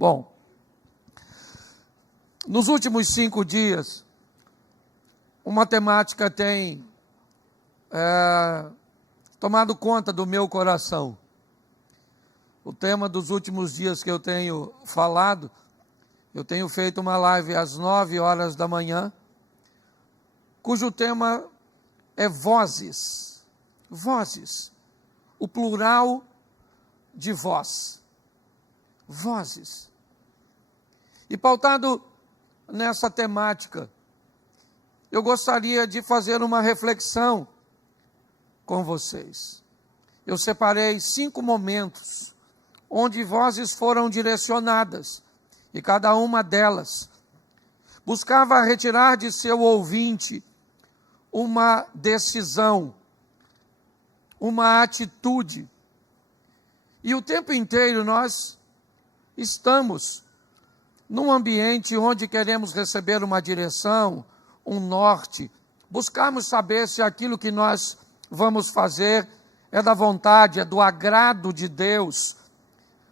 Bom, nos últimos 5 dias, uma temática tem tomado conta do meu coração. O tema dos últimos dias que eu tenho falado, eu tenho feito uma live às 9 horas da manhã, cujo tema é vozes. Vozes. O plural de voz. Vozes. E pautado nessa temática, eu gostaria de fazer uma reflexão com vocês. Eu separei 5 momentos onde vozes foram direcionadas, e cada uma delas buscava retirar de seu ouvinte uma decisão, uma atitude. E o tempo inteiro nós estamos num ambiente onde queremos receber uma direção, um norte, buscarmos saber se aquilo que nós vamos fazer é da vontade, é do agrado de Deus,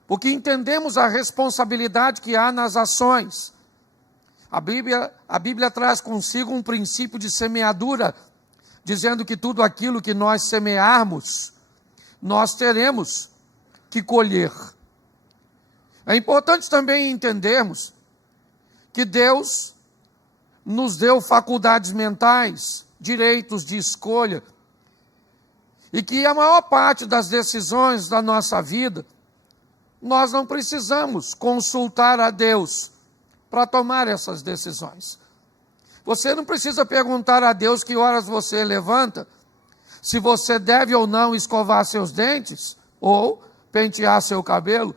porque entendemos a responsabilidade que há nas ações. A Bíblia traz consigo um princípio de semeadura, dizendo que tudo aquilo que nós semearmos, nós teremos que colher. É importante também entendermos que Deus nos deu faculdades mentais, direitos de escolha, e que a maior parte das decisões da nossa vida, nós não precisamos consultar a Deus para tomar essas decisões. Você não precisa perguntar a Deus que horas você levanta, se você deve ou não escovar seus dentes, ou pentear seu cabelo.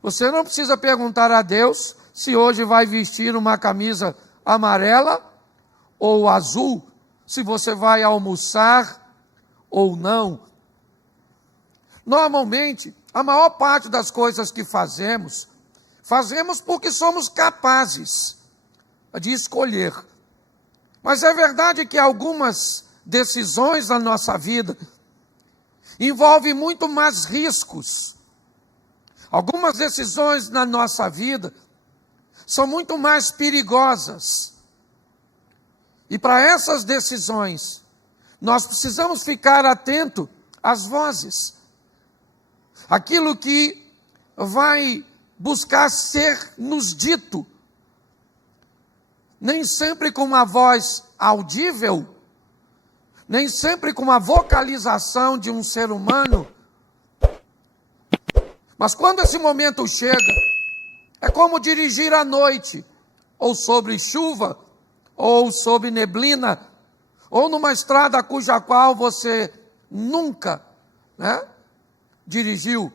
Você não precisa perguntar a Deus se hoje vai vestir uma camisa amarela ou azul, se você vai almoçar ou não. Normalmente, a maior parte das coisas que fazemos porque somos capazes de escolher. Mas é verdade que algumas decisões na nossa vida envolvem muito mais riscos. Algumas decisões na nossa vida são muito mais perigosas. E para essas decisões, nós precisamos ficar atento às vozes. Aquilo que vai buscar ser nos dito, nem sempre com uma voz audível, nem sempre com uma vocalização de um ser humano, mas quando esse momento chega, é como dirigir à noite, ou sobre chuva, ou sobre neblina, ou numa estrada cuja qual você nunca dirigiu.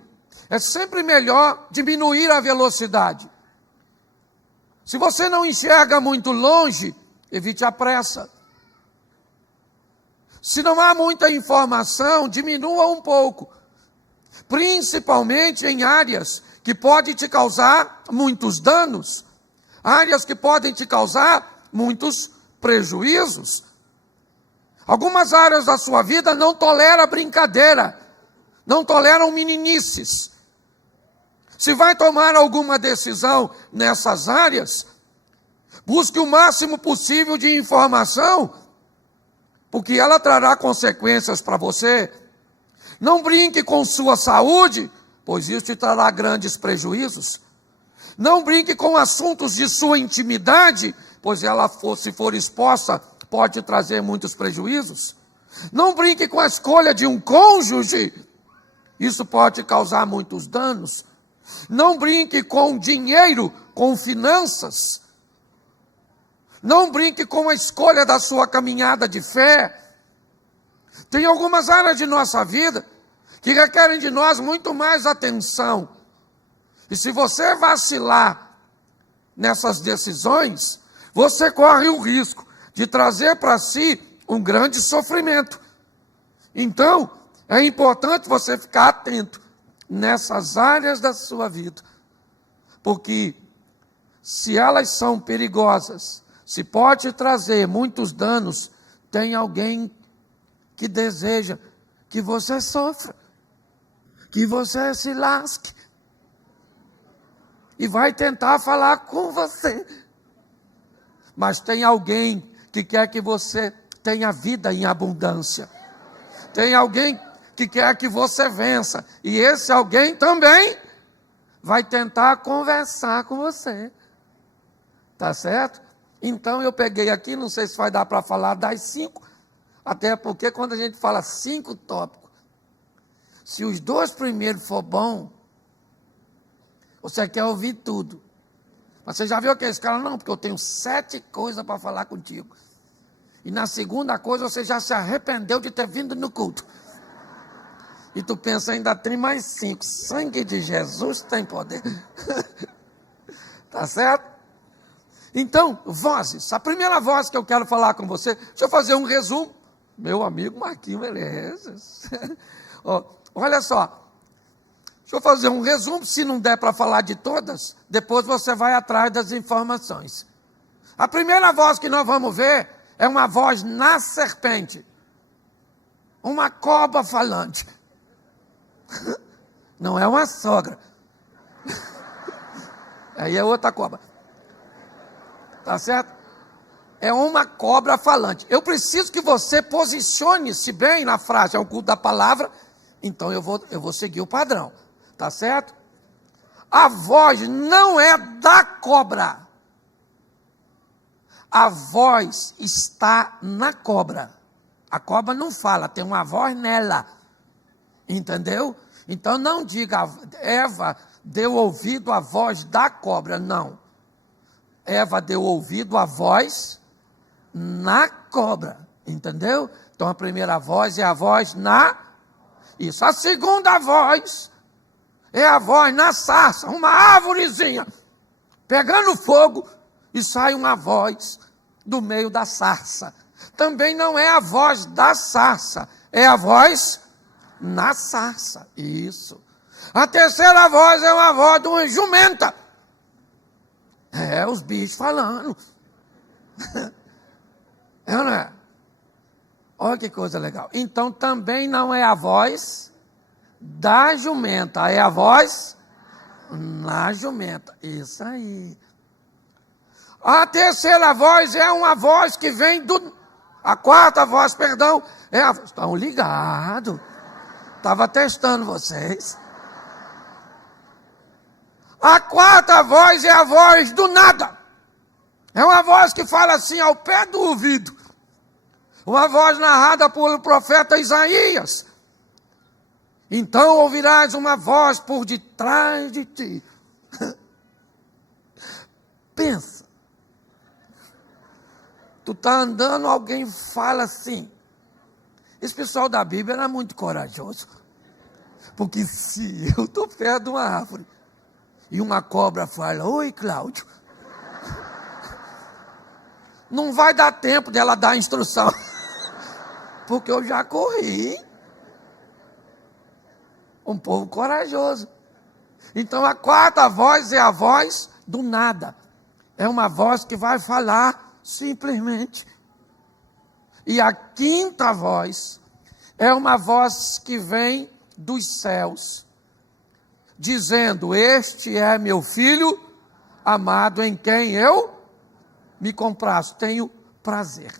É sempre melhor diminuir a velocidade. Se você não enxerga muito longe, evite a pressa. Se não há muita informação, diminua um pouco. Principalmente em áreas que podem te causar muitos danos, áreas que podem te causar muitos prejuízos. Algumas áreas da sua vida não toleram brincadeira, não toleram meninices. Se vai tomar alguma decisão nessas áreas, busque o máximo possível de informação, porque ela trará consequências para você. Não brinque com sua saúde, pois isso te trará grandes prejuízos. Não brinque com assuntos de sua intimidade, pois ela, se for exposta, pode trazer muitos prejuízos. Não brinque com a escolha de um cônjuge, isso pode causar muitos danos. Não brinque com dinheiro, com finanças. Não brinque com a escolha da sua caminhada de fé. Tem algumas áreas de nossa vida que requerem de nós muito mais atenção. E se você vacilar nessas decisões, você corre o risco de trazer para si um grande sofrimento. Então, é importante você ficar atento nessas áreas da sua vida, porque se elas são perigosas, se pode trazer muitos danos, tem alguém que deseja que você sofra, que você se lasque. e vai tentar falar com você. Mas tem alguém que quer que você tenha vida em abundância. Tem alguém que quer que você vença. E esse alguém também vai tentar conversar com você. Tá certo? Então eu peguei aqui, não sei se vai dar para falar das 5, até porque quando a gente fala 5 tópicos, se os 2 primeiros for bom, você quer ouvir tudo. Mas você já viu que esse cara? Não, porque eu tenho 7 coisas para falar contigo. E na segunda coisa você já se arrependeu de ter vindo no culto. E tu pensa, ainda tem mais 5. Sangue de Jesus tem poder. Tá certo? Então, vozes. A primeira voz que eu quero falar com você, deixa eu fazer um resumo. Meu amigo Marquinhos Menezes. Olha só. Deixa eu fazer um resumo, se não der para falar de todas, depois você vai atrás das informações. A primeira voz que nós vamos ver é uma voz na serpente. Uma cobra falante. Não é uma sogra. Aí é outra cobra. Tá certo? É uma cobra falante. Eu preciso que você posicione-se bem na frase, é o culto da palavra, então eu vou seguir o padrão. Tá certo? A voz não é da cobra. A voz está na cobra. A cobra não fala, tem uma voz nela. Entendeu? Então não diga, Eva deu ouvido à voz da cobra. Não. Eva deu ouvido à voz na cobra. Entendeu? Então a primeira voz é a voz na... Isso. A segunda voz é a voz na sarça, uma árvorezinha, pegando fogo, e sai uma voz do meio da sarça. Também não é a voz da sarça, é a voz na sarça. Isso. A terceira voz é uma voz de uma jumenta. É, os bichos falando. É ou não é? Olha que coisa legal. Então também não é a voz da jumenta, é a voz na jumenta. Isso aí. A terceira voz é uma voz que vem do... A quarta voz, perdão, é a... Estão ligados. Estava testando vocês. A quarta voz é a voz do nada. É uma voz que fala assim ao pé do ouvido. Uma voz narrada pelo profeta Isaías. Então ouvirás uma voz por detrás de ti. Pensa. Tu está andando, alguém fala assim. Esse pessoal da Bíblia era muito corajoso. Porque se eu estou perto de uma árvore e uma cobra fala, oi Cláudio, não vai dar tempo dela dar a instrução. Porque eu já corri. Um povo corajoso. Então a quarta voz é a voz do nada. É uma voz que vai falar simplesmente. E a quinta voz é uma voz que vem dos céus, dizendo, este é meu filho amado em quem eu me comprazo, tenho prazer.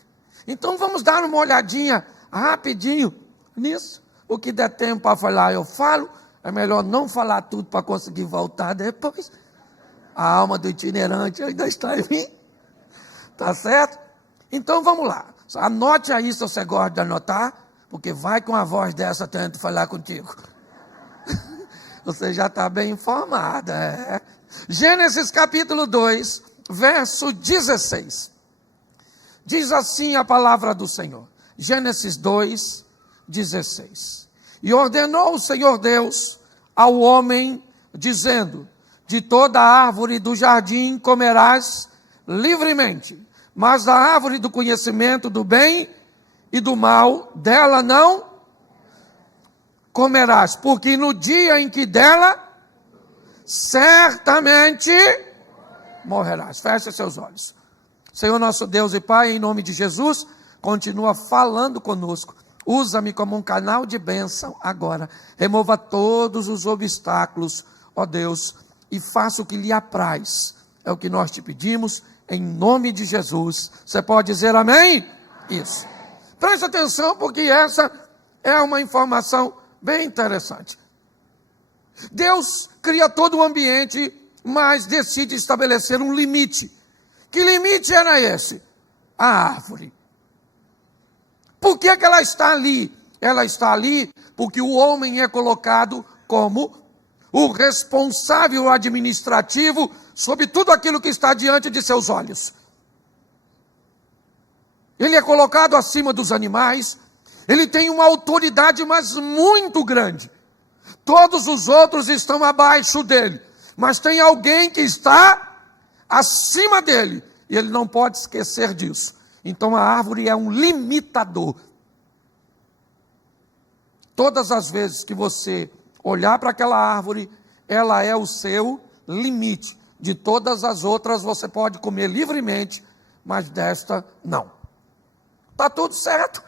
Então vamos dar uma olhadinha rapidinho nisso. O que der tempo para falar, eu falo. É melhor não falar tudo para conseguir voltar depois. A alma do itinerante ainda está em mim. Tá certo? Então vamos lá. Anote aí se você gosta de anotar, porque vai com a voz dessa tentando falar contigo. Você já está bem informada. É. Gênesis capítulo 2, verso 16. Diz assim a palavra do Senhor. Gênesis 2, 16. E ordenou o Senhor Deus ao homem, dizendo, de toda árvore do jardim comerás livremente, mas da árvore do conhecimento do bem e do mal, dela não comerás, porque no dia em que dela, certamente morrerás. Feche seus olhos. Senhor nosso Deus e Pai, em nome de Jesus, continua falando conosco. Usa-me como um canal de bênção agora. Remova todos os obstáculos, ó Deus, e faça o que lhe apraz. É o que nós te pedimos, em nome de Jesus. Você pode dizer amém? Isso. Preste atenção, porque essa é uma informação bem interessante. Deus cria todo o ambiente, mas decide estabelecer um limite. Que limite era esse? A árvore. Por que ela está ali? Ela está ali porque o homem é colocado como o responsável administrativo sobre tudo aquilo que está diante de seus olhos. Ele é colocado acima dos animais, ele tem uma autoridade, mas muito grande. Todos os outros estão abaixo dele, mas tem alguém que está acima dele, e ele não pode esquecer disso. Então a árvore é um limitador. Todas as vezes que você olhar para aquela árvore, ela é o seu limite. De todas as outras você pode comer livremente, mas desta não. Está tudo certo.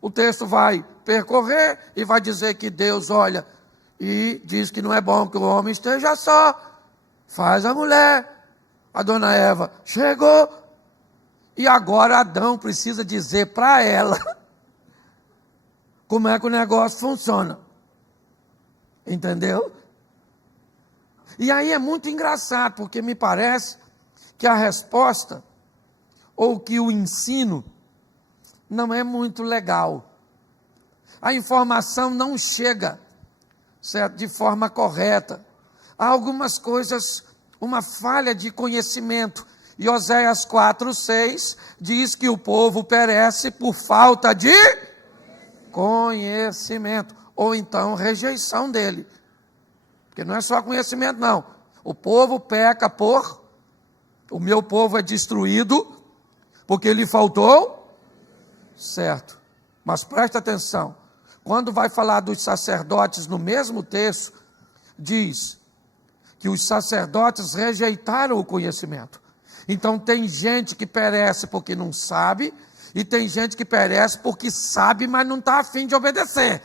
O texto vai percorrer e vai dizer que Deus olha e diz que não é bom que o homem esteja só. Faz a mulher. A dona Eva chegou. E agora Adão precisa dizer para ela como é que o negócio funciona. Entendeu? E aí é muito engraçado, porque me parece que a resposta, ou que o ensino, não é muito legal. A informação não chega, certo, de forma correta. Há algumas coisas, uma falha de conhecimento. E Oséias 4:6 diz que o povo perece por falta de conhecimento, ou então rejeição dele. Porque não é só conhecimento, não. O povo peca o meu povo é destruído porque lhe faltou, certo. Mas presta atenção, quando vai falar dos sacerdotes no mesmo texto, diz que os sacerdotes rejeitaram o conhecimento. Então tem gente que perece porque não sabe, e tem gente que perece porque sabe, mas não está a fim de obedecer.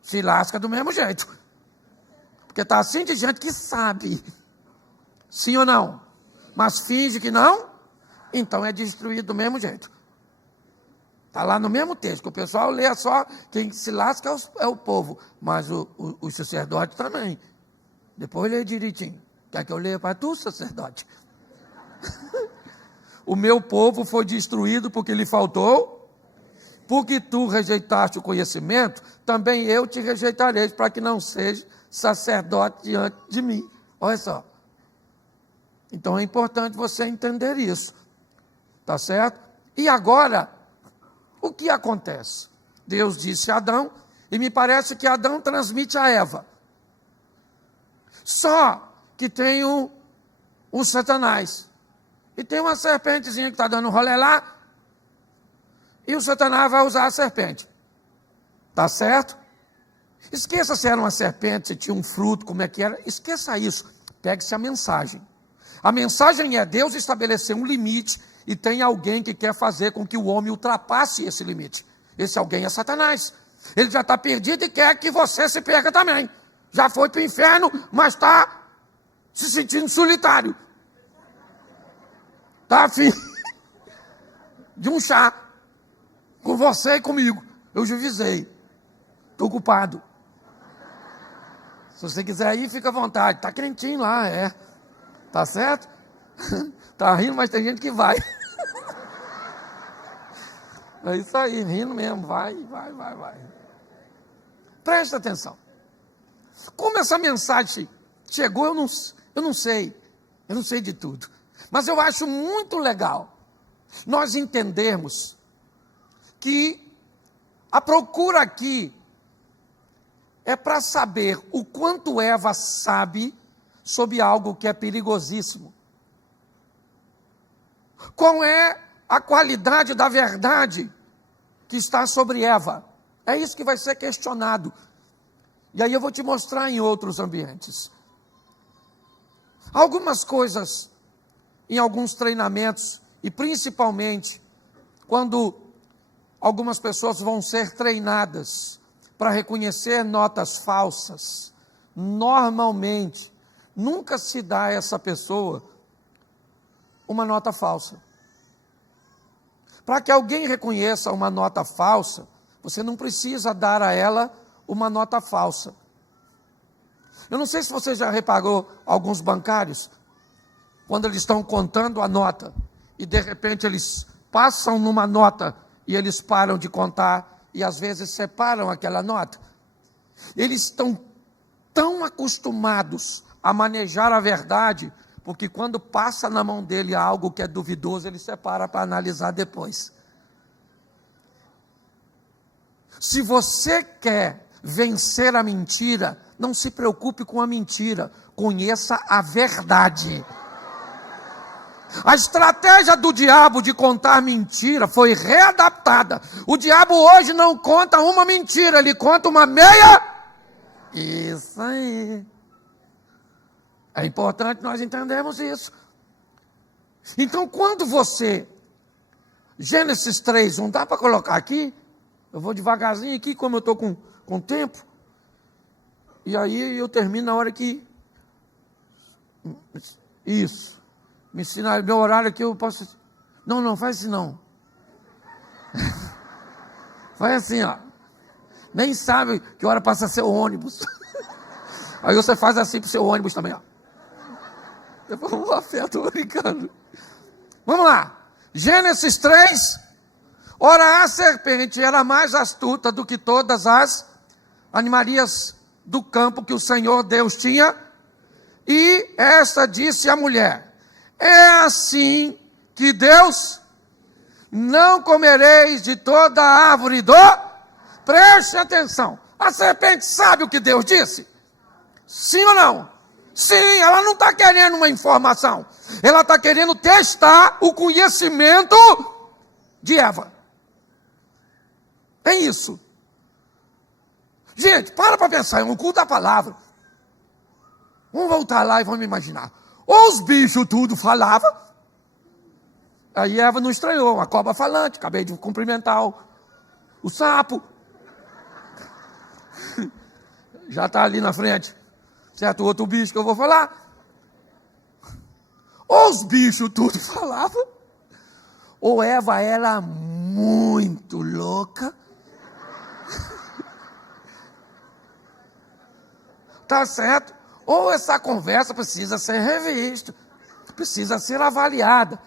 Se lasca do mesmo jeito. Porque está assim de gente que sabe. Sim ou não? Mas finge que não, então é destruído do mesmo jeito. Está lá no mesmo texto, que o pessoal lê só, quem se lasca é o povo, mas o sacerdote também. Depois lê direitinho. Quer que eu leia para tu, sacerdote? O meu povo foi destruído porque lhe faltou, porque tu rejeitaste o conhecimento, também eu te rejeitarei, para que não seja sacerdote diante de mim. Olha só. Então é importante você entender isso. Tá certo? E agora, o que acontece? Deus disse a Adão, e me parece que Adão transmite a Eva. Só que tem um Satanás. E tem uma serpentezinha que está dando um rolê lá, e o Satanás vai usar a serpente. Tá certo? Esqueça se era uma serpente, se tinha um fruto, como é que era. Esqueça isso. Pegue-se a mensagem. A mensagem é: Deus estabeleceu um limite e tem alguém que quer fazer com que o homem ultrapasse esse limite. Esse alguém é Satanás. Ele já está perdido e quer que você se perca também. Já foi para o inferno, mas está se sentindo solitário. Está afim de um chá com você e comigo. Eu juizei. Estou ocupado. Se você quiser ir, fica à vontade. Está quentinho lá, é. Tá certo? Está rindo, mas tem gente que vai. É isso aí, rindo mesmo. Vai. Presta atenção. Como essa mensagem chegou, eu não sei. Eu não sei de tudo. Mas eu acho muito legal nós entendermos que a procura aqui é para saber o quanto Eva sabe sobre algo que é perigosíssimo. Qual é a qualidade da verdade que está sobre Eva? É isso que vai ser questionado. E aí eu vou te mostrar em outros ambientes. Algumas coisas, em alguns treinamentos, e principalmente quando algumas pessoas vão ser treinadas para reconhecer notas falsas, normalmente, nunca se dá a essa pessoa uma nota falsa. Para que alguém reconheça uma nota falsa, você não precisa dar a ela uma nota falsa. Eu não sei se você já reparou alguns bancários, quando eles estão contando a nota, e de repente eles passam numa nota, e eles param de contar, e às vezes separam aquela nota. Eles estão tão acostumados a manejar a verdade, porque quando passa na mão dele algo que é duvidoso, ele separa para analisar depois. Se você quer vencer a mentira, não se preocupe com a mentira, conheça a verdade. A estratégia do diabo de contar mentira foi readaptada. O diabo hoje não conta uma mentira, ele conta uma meia. Isso aí. É importante nós entendermos isso. Então, quando você... Gênesis 3, não dá para colocar aqui? Eu vou devagarzinho aqui, como eu estou com tempo. E aí eu termino na hora que... Isso. Me ensinar meu horário aqui, eu posso... Não, faz assim não. Faz assim, ó. Nem sabe que hora passa seu ônibus. Aí você faz assim pro seu ônibus também, ó. Depois eu vou afetar, tô brincando. Vamos lá. Gênesis 3. Ora, a serpente era mais astuta do que todas as animarias do campo que o Senhor Deus tinha. E esta disse à mulher: é assim que Deus, não comereis de toda a árvore do... Preste atenção. A serpente sabe o que Deus disse? Sim ou não? Sim, ela não está querendo uma informação. Ela está querendo testar o conhecimento de Eva. É isso. Gente, para pensar, é um culto da palavra. Vamos voltar lá e vamos imaginar. Os bichos tudo falavam. Aí Eva não estranhou, uma cobra falante, acabei de cumprimentar o sapo. Já está ali na frente. Certo, outro bicho que eu vou falar. Os bichos tudo falavam. Ou Eva era muito louca. Tá certo? Ou essa conversa precisa ser revista, precisa ser avaliada.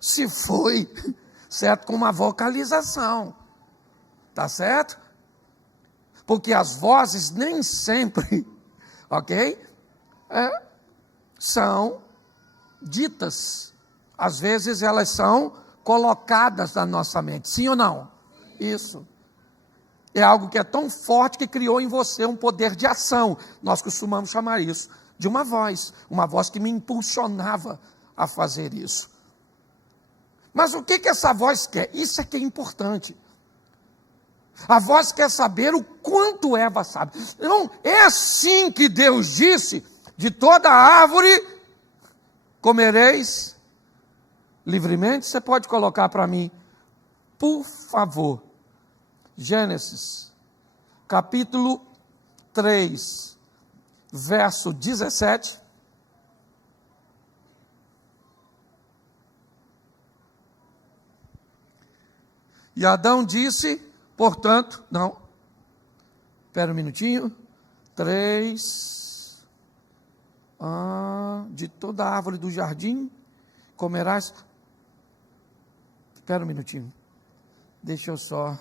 Se foi, certo, com uma vocalização. Tá certo? Porque as vozes nem sempre, ok? São ditas. Às vezes elas são colocadas na nossa mente. Sim ou não? Isso. É algo que é tão forte que criou em você um poder de ação. Nós costumamos chamar isso de uma voz que me impulsionava a fazer isso. Mas o que essa voz quer? Isso é que é importante. A voz quer saber o quanto Eva sabe. Não, é assim que Deus disse: de toda árvore comereis livremente. Você pode colocar para mim, por favor, Gênesis, capítulo 3, verso 17. E Adão disse, portanto, não, espera um minutinho, 3, de toda a árvore do jardim comerás, espera um minutinho, deixa eu só,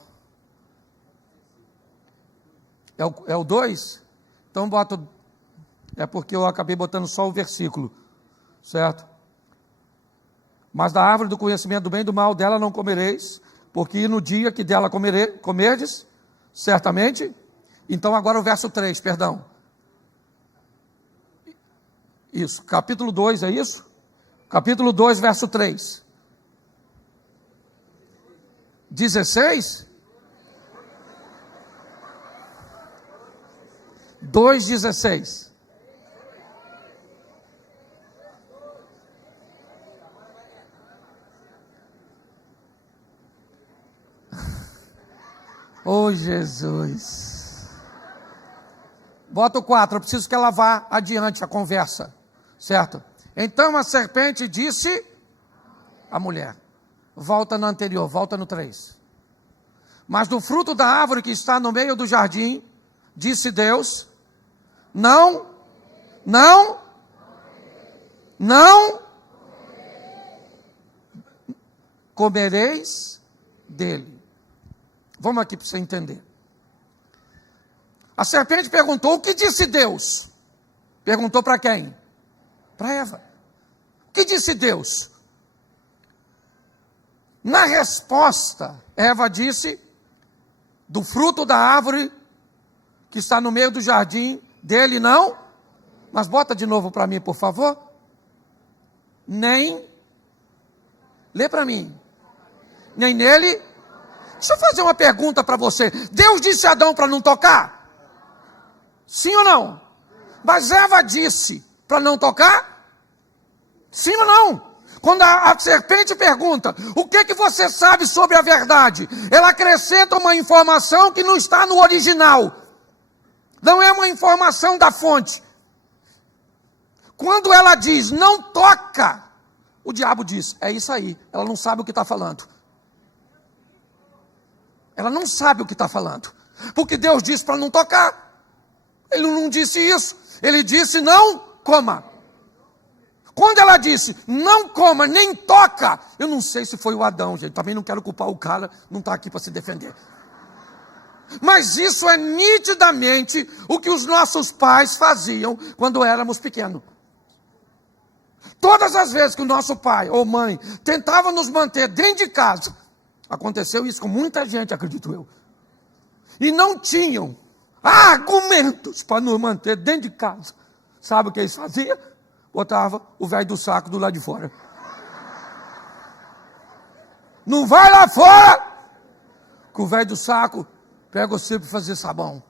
é o 2? Então bota, é porque eu acabei botando só o versículo, certo? Mas da árvore do conhecimento do bem e do mal dela não comereis, porque no dia que dela comerdes, certamente. Então agora o verso 3, perdão. Isso, capítulo 2, é isso? Capítulo 2, verso 3. 16? 2,16. Oh, Jesus. Bota o 4, eu preciso que ela vá adiante a conversa, certo? Então a serpente disse à mulher, volta no anterior, volta no 3. Mas do fruto da árvore que está no meio do jardim, disse Deus, não comereis dele. Vamos aqui para você entender. A serpente perguntou, o que disse Deus? Perguntou para quem? Para Eva. O que disse Deus? Na resposta, Eva disse, do fruto da árvore que está no meio do jardim, dele não. Mas bota de novo para mim, por favor. Nem. Lê para mim. Nem nele. Deixa eu fazer uma pergunta para você. Deus disse a Adão para não tocar? Sim ou não? Mas Eva disse para não tocar? Sim ou não? Quando a serpente pergunta, o que você sabe sobre a verdade? Ela acrescenta uma informação que não está no original. Não é uma informação da fonte. Quando ela diz, não toca, o diabo diz, é isso aí. Ela não sabe o que está falando. Ela não sabe o que está falando. Porque Deus disse para não tocar. Ele não disse isso. Ele disse, não coma. Quando ela disse, não coma, nem toca, eu não sei se foi o Adão, gente. Também não quero culpar o cara, não está aqui para se defender. Mas isso é nitidamente o que os nossos pais faziam quando éramos pequenos. Todas as vezes que o nosso pai ou mãe tentava nos manter dentro de casa, aconteceu isso com muita gente, acredito eu, e não tinham argumentos para nos manter dentro de casa, sabe o que eles faziam? Botava o velho do saco do lado de fora. Não vai lá fora, que o velho do saco pega você para fazer sabão.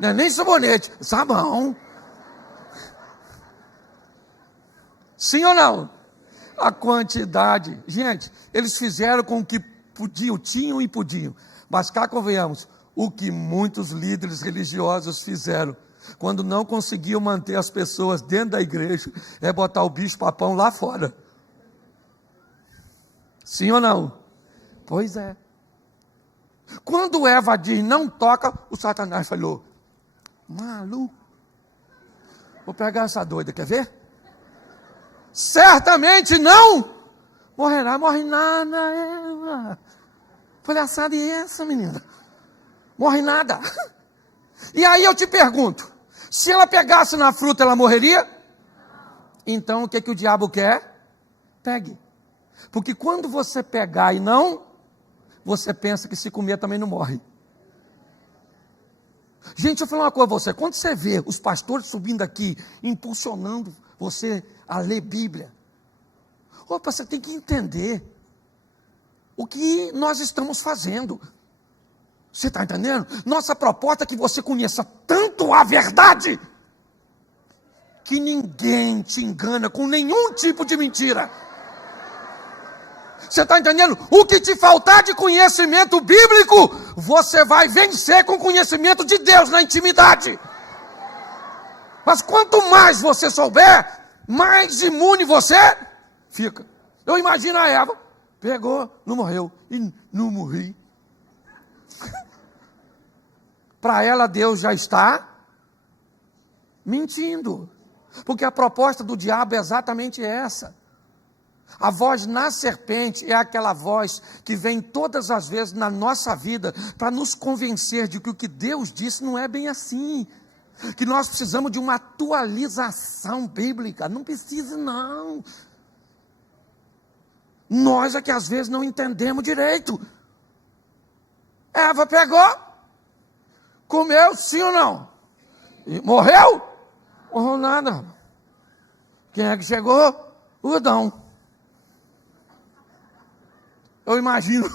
Não é nem sabonete, sabão. Sim ou não? A quantidade. Gente, eles fizeram com o que podiam, tinham e podiam. Mas cá convenhamos, o que muitos líderes religiosos fizeram, quando não conseguiam manter as pessoas dentro da igreja, é botar o bicho-papão lá fora. Sim ou não? Pois é. Quando Eva diz não toca, o Satanás falou, maluco, vou pegar essa doida, quer ver? Certamente não morrerá, morre nada, Eva. Palhaçada é essa, menina? Morre nada. E aí eu te pergunto, se ela pegasse na fruta, ela morreria? Então o que o diabo quer? Pegue. Porque quando você pegar e não, você pensa que se comer também não morre. Gente, deixa eu falar uma coisa a você. Quando você vê os pastores subindo aqui, impulsionando você a ler Bíblia, opa, você tem que entender o que nós estamos fazendo. Você está entendendo? Nossa proposta é que você conheça tanto a verdade, que ninguém te engana com nenhum tipo de mentira. Você está entendendo? O que te faltar de conhecimento bíblico, você vai vencer com conhecimento de Deus na intimidade. Mas quanto mais você souber, mais imune você fica. Eu imagino a Eva, pegou, não morreu, e não morri. Para ela Deus já está mentindo. Porque a proposta do diabo é exatamente essa. A voz na serpente é aquela voz que vem todas as vezes na nossa vida para nos convencer de que o que Deus disse não é bem assim. Que nós precisamos de uma atualização bíblica. Não precisa não. Nós é que às vezes não entendemos direito. Eva pegou, comeu, sim ou não? E morreu? Morreu nada. Quem é que chegou? O Adão. Eu imagino,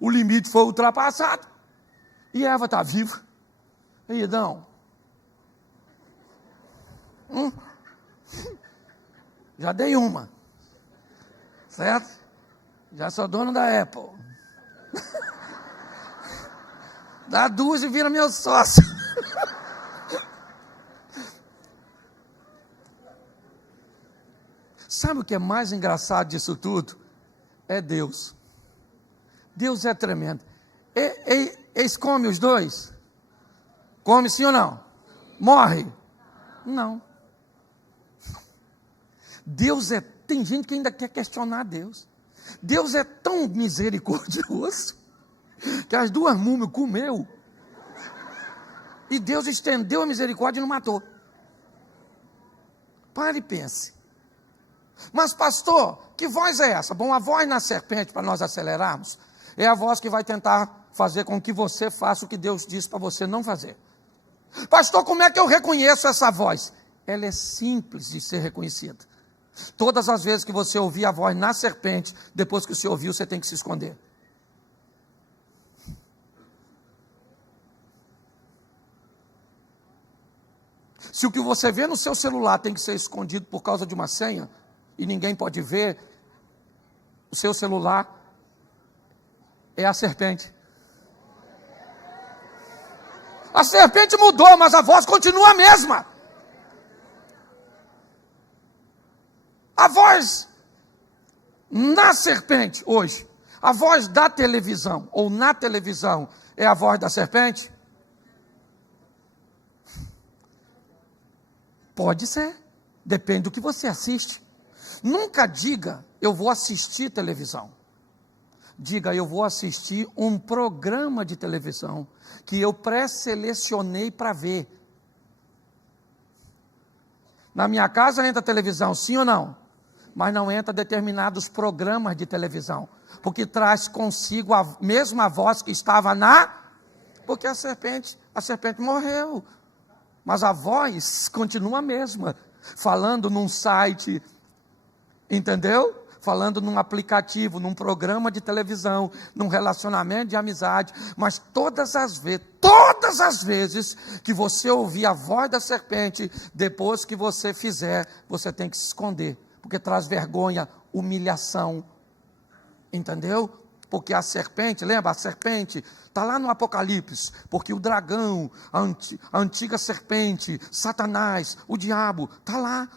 o limite foi ultrapassado. E Eva está viva. E aí, Adão? Já dei uma. Certo? Já sou dono da Apple. Dá duas e vira meu sócio. Sabe o que é mais engraçado disso tudo? É Deus. Deus é tremendo. Eles comem os dois? Come sim ou não? Morre? Não. Deus é... Tem gente que ainda quer questionar Deus. Deus é tão misericordioso que as duas múmias comeu e Deus estendeu a misericórdia e não matou. Pare e pense. Mas pastor, que voz é essa? Bom, a voz na serpente, para nós acelerarmos, é a voz que vai tentar fazer com que você faça o que Deus disse para você não fazer. Pastor, como é que eu reconheço essa voz? Ela é simples de ser reconhecida. Todas as vezes que você ouvir a voz na serpente, depois que você ouviu, você tem que se esconder. Se o que você vê no seu celular tem que ser escondido por causa de uma senha, e ninguém pode ver, o seu celular é a serpente. A serpente mudou, mas a voz continua a mesma. A voz na serpente hoje, a voz da televisão, ou na televisão, é a voz da serpente? Pode ser, depende do que você assiste. Nunca diga, eu vou assistir televisão. Diga, eu vou assistir um programa de televisão que eu pré-selecionei para ver. Na minha casa entra televisão, sim ou não? Mas não entra determinados programas de televisão, porque traz consigo a mesma voz que estava porque a serpente morreu, mas a voz continua a mesma, falando num site, entendeu? Falando num aplicativo, num programa de televisão, num relacionamento de amizade, mas todas as vezes que você ouvir a voz da serpente, depois que você fizer, você tem que se esconder, porque traz vergonha, humilhação, entendeu? Porque a serpente, lembra? A serpente está lá no Apocalipse, porque o dragão, a antiga serpente, Satanás, o diabo, está lá.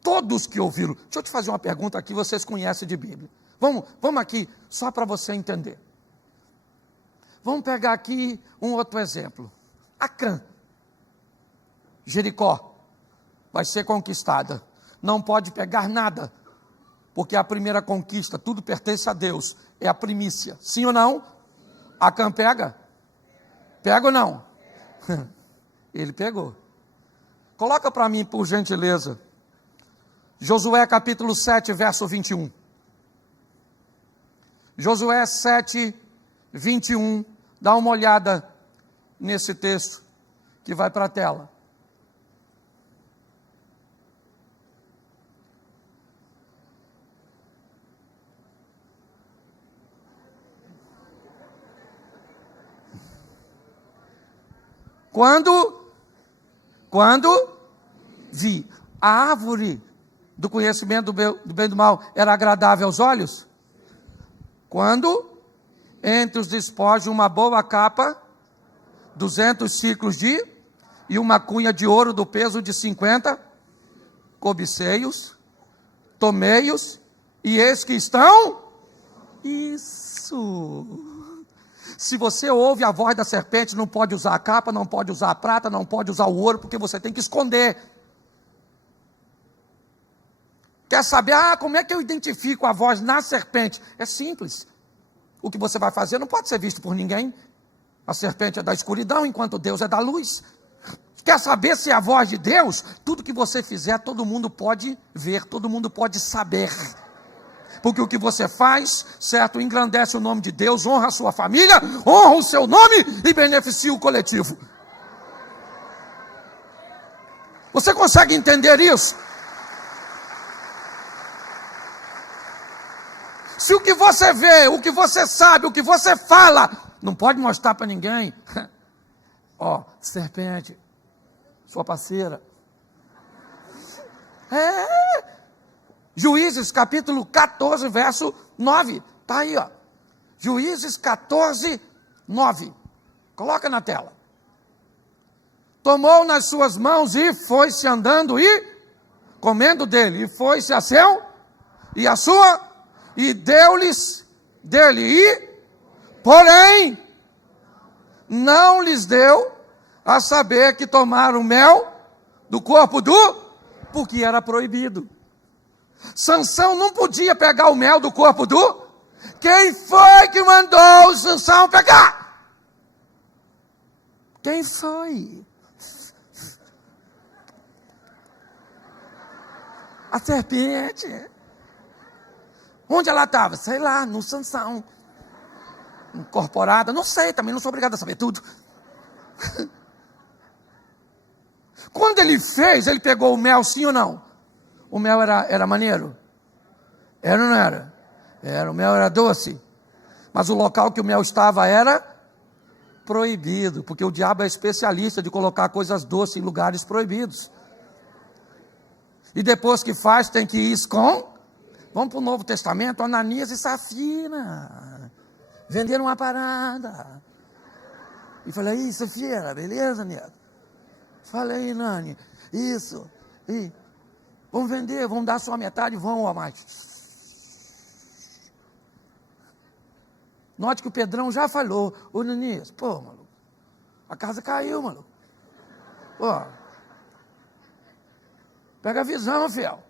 Todos que ouviram. Deixa eu te fazer uma pergunta aqui, vocês conhecem de Bíblia. Vamos aqui, só para você entender. Vamos pegar aqui um outro exemplo. Acã, Jericó, vai ser conquistada. Não pode pegar nada, porque a primeira conquista, tudo pertence a Deus, é a primícia, sim ou não? Acã pega? Pega ou não? Ele pegou. Coloca para mim, por gentileza, Josué capítulo 7, verso 21. Josué 7, 21. Dá uma olhada nesse texto que vai para a tela. Quando vi a árvore do conhecimento do bem e do mal era agradável aos olhos? Quando entre os despojos uma boa capa, 200 ciclos e uma cunha de ouro do peso de 50, cobicei-os, tomei-os, e eis que estão... Isso... Se você ouve a voz da serpente, não pode usar a capa, não pode usar a prata, não pode usar o ouro, porque você tem que esconder. Quer saber, como é que eu identifico a voz na serpente? É simples. O que você vai fazer não pode ser visto por ninguém. A serpente é da escuridão, enquanto Deus é da luz. Quer saber se é a voz de Deus? Tudo que você fizer, todo mundo pode ver, todo mundo pode saber. Porque o que você faz, certo, engrandece o nome de Deus, honra a sua família, honra o seu nome e beneficia o coletivo. Você consegue entender isso? Se o que você vê, o que você sabe, o que você fala, não pode mostrar para ninguém. Serpente, sua parceira. Juízes capítulo 14, verso 9. Está aí, ó. Juízes 14, 9. Coloca na tela. Tomou nas suas mãos e foi-se andando e comendo dele, e foi-se a seu, e a sua, e deu-lhes dele, e, porém, não lhes deu a saber que tomaram mel do corpo porque era proibido. Sansão não podia pegar o mel do corpo Quem foi que mandou o Sansão pegar? Quem foi? A serpente. Onde ela estava? Sei lá, no Sansão. Incorporada, não sei, também não sou obrigado a saber tudo. Quando ele fez, ele pegou o mel, sim ou não? O mel era maneiro? Era ou não era? O mel era doce. Mas o local que o mel estava era proibido, porque o diabo é especialista de colocar coisas doces em lugares proibidos. E depois que faz, tem que ir com... Vamos para o Novo Testamento, Ananias e Safira. Venderam uma parada. E falei, aí, Safira, beleza, Neto? Falei, Nani, isso. E vamos vender, vamos dar só a metade, vamos a mais. Note que o Pedrão já falou, ô Ananias, pô, maluco, a casa caiu, maluco. Pô, pega a visão, fiel.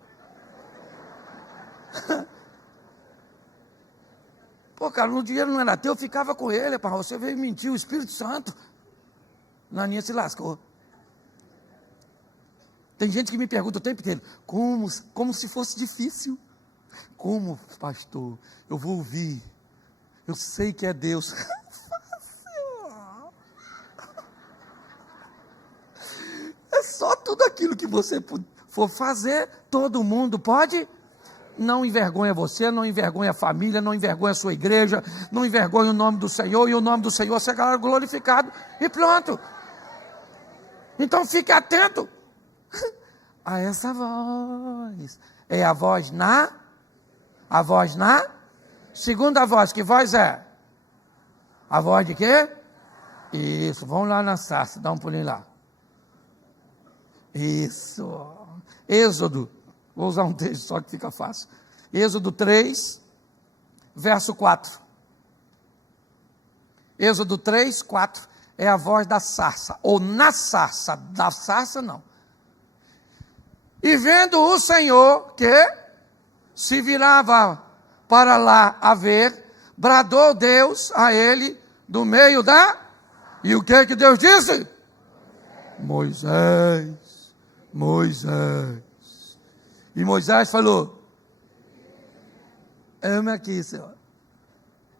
Pô, cara, o dinheiro não era teu, eu ficava com ele, para você veio mentir, o Espírito Santo. Naninha se lascou. Tem gente que me pergunta o tempo inteiro, como se fosse difícil. Como, pastor, eu vou ouvir, eu sei que é Deus. É só tudo aquilo que você for fazer, todo mundo pode. Não envergonha você, não envergonha a família, não envergonha a sua igreja, não envergonha o nome do Senhor, e o nome do Senhor será glorificado, e pronto. Então fique atento a essa voz. É a voz na? Segunda voz, que voz é? A voz de quê? Isso, vamos lá na sarça, dá um pulinho lá. Isso. Êxodo. Vou usar um texto só que fica fácil. Êxodo 3, verso 4. Êxodo 3, 4. É a voz da sarça. Ou na sarça. Da sarça, não. E vendo o Senhor que se virava para lá a ver, bradou Deus a ele do meio da... E o que Deus disse? Moisés, Moisés. E Moisés falou, ame aqui, Senhor.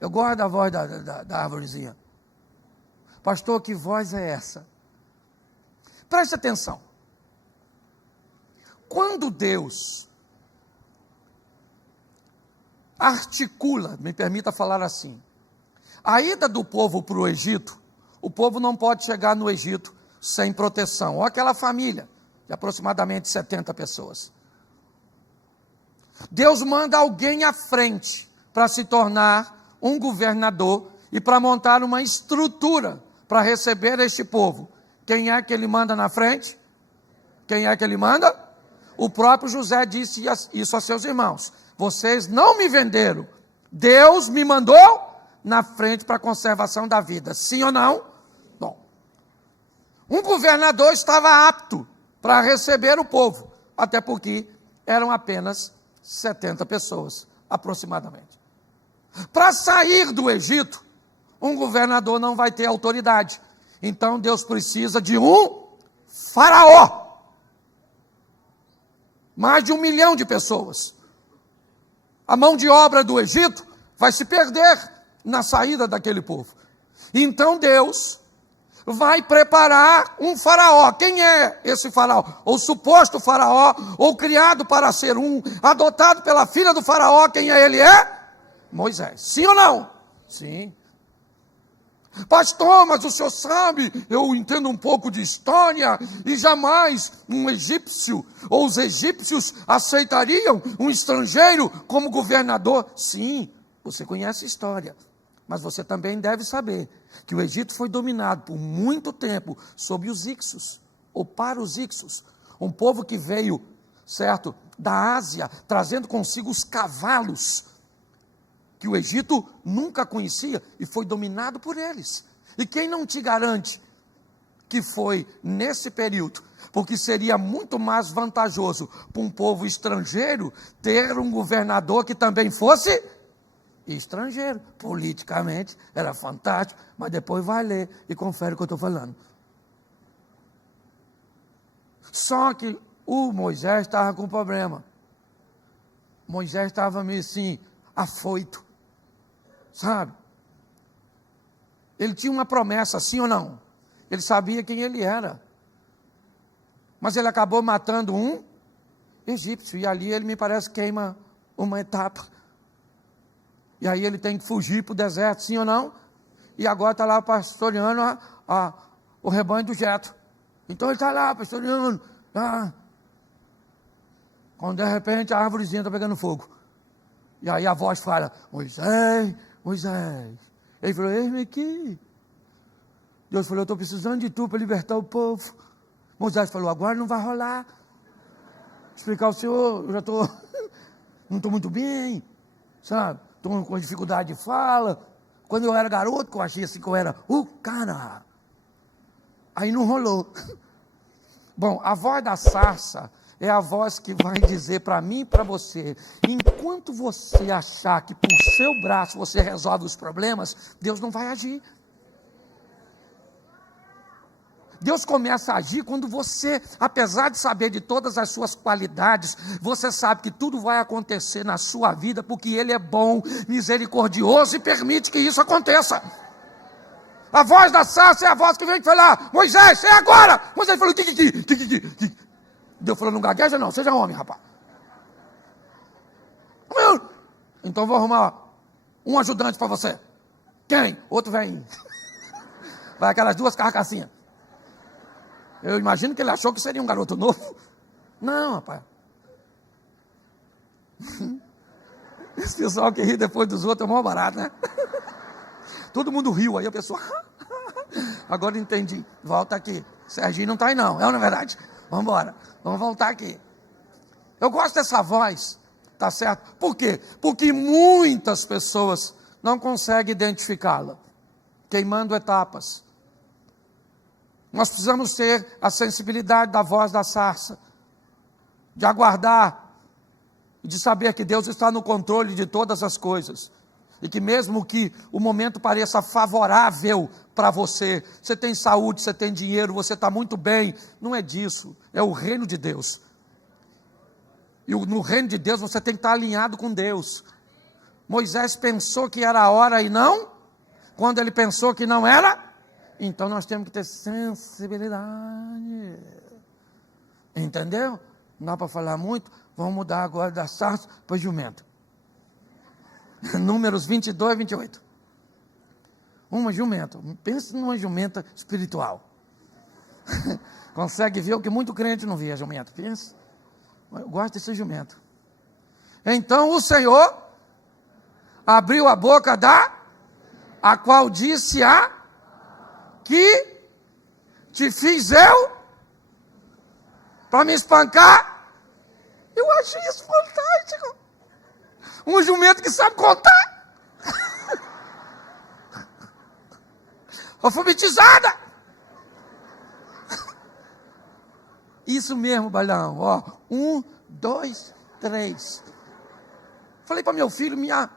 Eu gosto da voz da árvorezinha. Pastor, que voz é essa? Preste atenção. Quando Deus articula, me permita falar assim, a ida do povo para o Egito, o povo não pode chegar no Egito sem proteção. Olha aquela família de aproximadamente 70 pessoas. Deus manda alguém à frente para se tornar um governador e para montar uma estrutura para receber este povo. Quem é que ele manda na frente? Quem é que ele manda? O próprio José disse isso a seus irmãos. Vocês não me venderam. Deus me mandou na frente para a conservação da vida. Sim ou não? Bom. Um governador estava apto para receber o povo. Até porque eram apenas 70 pessoas, aproximadamente. Para sair do Egito, um governador não vai ter autoridade. Então Deus precisa de um faraó. Mais de 1 milhão de pessoas. A mão de obra do Egito vai se perder na saída daquele povo. Então Deus vai preparar um faraó. Quem é esse faraó? Ou suposto faraó, ou criado para ser adotado pela filha do faraó. Quem é ele? É Moisés. Sim ou não? Sim. Pastor, mas o senhor sabe, eu entendo um pouco de história, e jamais um egípcio, ou os egípcios aceitariam um estrangeiro como governador. Sim, você conhece a história, mas você também deve saber que o Egito foi dominado por muito tempo sob os Ixos, ou para os Ixos, um povo que veio certo, da Ásia, trazendo consigo os cavalos, que o Egito nunca conhecia, e foi dominado por eles. E quem não te garante que foi nesse período? Porque seria muito mais vantajoso para um povo estrangeiro ter um governador que também fosse estrangeiro. Politicamente era fantástico, mas depois vai ler e confere o que eu estou falando. Só que o Moisés estava com um problema. Moisés estava meio assim, afoito, sabe? Ele tinha uma promessa, sim ou não? Ele sabia quem ele era. Mas ele acabou matando um egípcio, e ali ele me parece queima uma etapa. E aí ele tem que fugir para o deserto, sim ou não? E agora está lá pastoreando o rebanho do Jetro. Então ele está lá pastoreando. Tá? Quando de repente a árvorezinha está pegando fogo. E aí a voz fala, Moisés, Moisés. Ele falou, eis-me aqui. Deus falou, eu estou precisando de tu para libertar o povo. Moisés falou, agora não vai rolar. Explicar ao Senhor, eu já estou, não estou muito bem, sabe? Estou com dificuldade de fala. Quando eu era garoto, que eu achei assim que eu era o cara. Aí não rolou. Bom, a voz da sarça é a voz que vai dizer para mim e para você, enquanto você achar que por seu braço você resolve os problemas, Deus não vai agir. Deus começa a agir quando você, apesar de saber de todas as suas qualidades, você sabe que tudo vai acontecer na sua vida, porque Ele é bom, misericordioso e permite que isso aconteça. A voz da sarça é a voz que vem falar, Moisés, é agora! Moisés falou, Deus falou, não gagueja não, seja homem, rapaz. Então vou arrumar um ajudante para você. Quem? Outro velhinho. Vai aquelas duas carcassinhas. Eu imagino que ele achou que seria um garoto novo. Não, rapaz. Esse pessoal que ri depois dos outros é o maior barato, né? Todo mundo riu, aí a pessoa... Agora entendi. Volta aqui. Serginho não está aí não, é na verdade. Vamos embora. Vamos voltar aqui. Eu gosto dessa voz, tá certo? Por quê? Porque muitas pessoas não conseguem identificá-la. Queimando etapas. Nós precisamos ter a sensibilidade da voz da sarça, de aguardar, de saber que Deus está no controle de todas as coisas, e que mesmo que o momento pareça favorável para você, você tem saúde, você tem dinheiro, você está muito bem, não é disso, é o reino de Deus, e no reino de Deus você tem que estar alinhado com Deus. Moisés pensou que era a hora e não, quando ele pensou que não era, então nós temos que ter sensibilidade. Entendeu? Não dá para falar muito. Vamos mudar agora da sarça para jumento. Números 22 e 28. Uma jumenta. Pense numa jumenta espiritual. Consegue ver o que muito crente não vê, a jumenta. Pensa. Eu gosto desse jumento. Então o Senhor abriu a boca a qual disse que te fiz eu para me espancar. Eu achei isso fantástico. Um jumento que sabe contar. Alfabetizada. Isso mesmo, Balaão. Ó, 1, 2, 3. Falei para meu filho, minha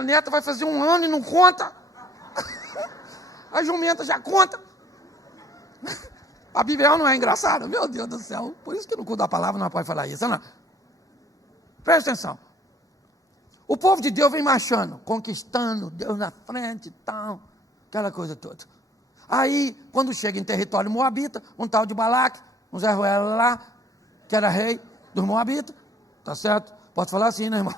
neta vai fazer 1 ano e não conta. A jumenta já conta. A Bíblia não é engraçada? Meu Deus do céu. Por isso que no culto da palavra não pode falar isso, não. Presta atenção. O povo de Deus vem marchando, conquistando, Deus na frente e tal, aquela coisa toda. Aí, quando chega em território moabita, um tal de Balaque, um Zé Ruela lá, que era rei dos moabitas, tá certo? Pode falar assim, né, irmão?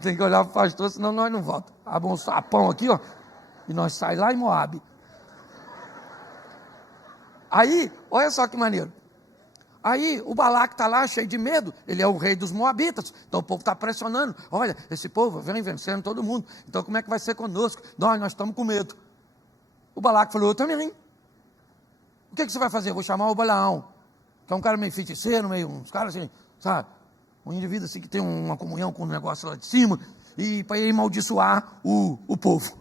Tem que olhar para o pastor, senão nós não voltamos. Abre um sapão aqui, ó. E nós saímos lá em Moabe. Aí, olha só que maneiro. Aí o Balaque está lá cheio de medo. Ele é o rei dos moabitas. Então o povo está pressionando. Olha, esse povo vem vencendo todo mundo. Então como é que vai ser conosco? Nós estamos com medo. O Balaque falou, eu também. O que você vai fazer? Eu vou chamar o Balaão, que é um cara meio feiticeiro, meio uns caras assim, sabe? Um indivíduo assim que tem uma comunhão com o negócio lá de cima, e para ele amaldiçoar o povo.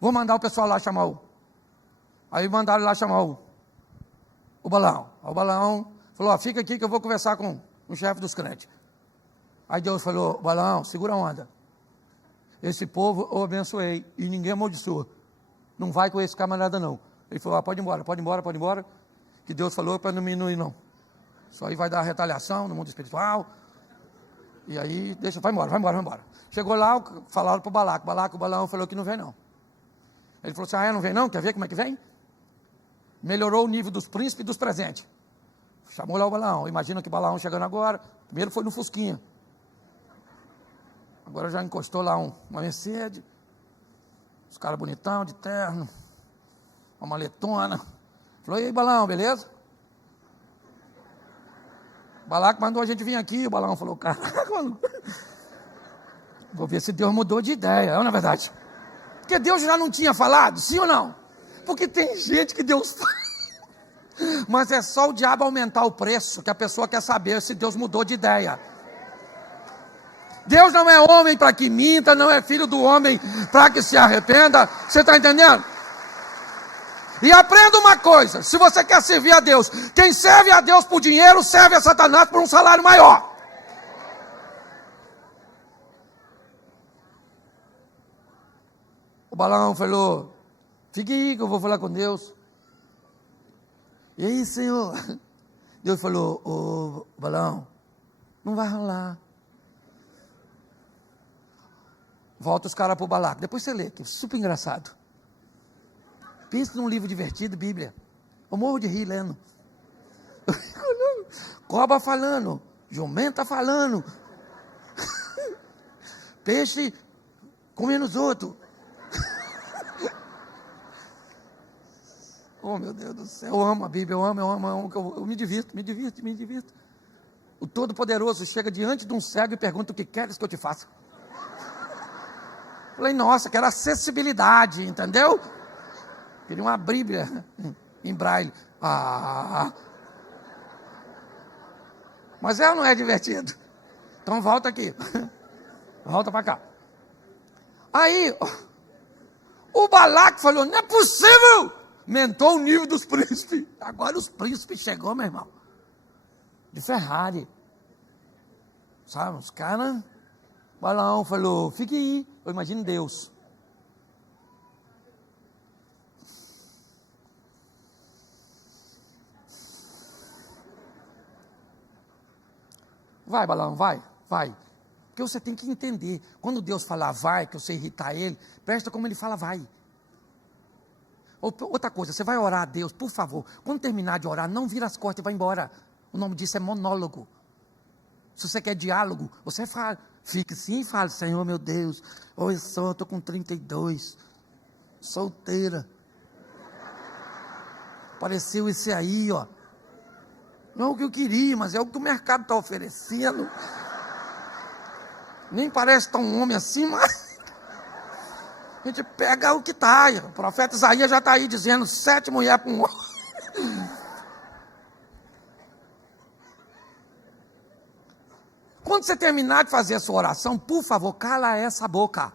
Vou mandar o pessoal lá chamar o... Aí mandaram lá chamar o Balaão. O Balaão falou, ó, fica aqui que eu vou conversar com o chefe dos crentes. Aí Deus falou, Balaão, segura a onda. Esse povo eu abençoei e ninguém amaldiçoa. Não vai com esse camarada não. Ele falou, pode ir embora, pode ir embora, pode ir embora. Que Deus falou para não ir não. Isso aí vai dar retaliação no mundo espiritual. E aí, deixa, vai embora, vai embora, vai embora. Chegou lá, falaram para o Balaco. O Balaão falou que não vem não. Ele falou assim, não vem não? Quer ver como é que vem? Melhorou o nível dos príncipes e dos presentes. Chamou lá o Balaão. Imagina que o Balaão chegando agora. Primeiro foi no Fusquinha. Agora já encostou lá uma Mercedes. Os caras bonitão, de terno. Uma maletona. Falou, e aí, Balaão, beleza? O Balaco mandou a gente vir aqui. O Balaão falou, caraca, mano. Vou ver se Deus mudou de ideia. Não é verdade? Porque Deus já não tinha falado, sim ou não? Porque tem gente que Deus fala. Mas é só o diabo aumentar o preço que a pessoa quer saber se Deus mudou de ideia. Deus não é homem para que minta, não é filho do homem para que se arrependa. Você está entendendo? E aprenda uma coisa, se você quer servir a Deus, quem serve a Deus por dinheiro, serve a Satanás por um salário maior. O Balaão falou, fique aí que eu vou falar com Deus. E aí, Senhor? Deus falou, ô Balaão, não vai rolar. Volta os caras para o Balaco. Depois você lê, que é super engraçado. Pensa num livro divertido, Bíblia. Eu morro de rir lendo. Cobra falando, jumenta falando. Peixe comendo os outros. Oh, meu Deus do céu, eu amo a Bíblia, eu amo, eu me divirto. O Todo-Poderoso chega diante de um cego e pergunta, o que queres que eu te faça? Falei, nossa, quero acessibilidade, entendeu? Queria uma Bíblia em braille. Mas ela não é divertido. Então volta aqui. Volta para cá. Aí, o Balaco falou, não é possível! Aumentou o nível dos príncipes. Agora os príncipes chegou, meu irmão. De Ferrari. Sabe, os caras... Balaão falou, fique aí. Eu imagino Deus. Vai, Balaão, vai. Porque você tem que entender. Quando Deus falar vai, que você irritar ele, presta como ele fala vai. Outra coisa, você vai orar a Deus, por favor, quando terminar de orar, não vira as costas e vai embora. O nome disso é monólogo. Se você quer diálogo, você fala, fique sim e fale, Senhor meu Deus, eu estou com 32, solteira. Apareceu esse aí, ó. Não é o que eu queria, mas é o que o mercado está oferecendo. Nem parece tão um homem assim, mas... A gente pega o que está. O profeta Isaías já está aí dizendo 7 mulheres para um homem. Quando você terminar de fazer a sua oração, por favor, cala essa boca.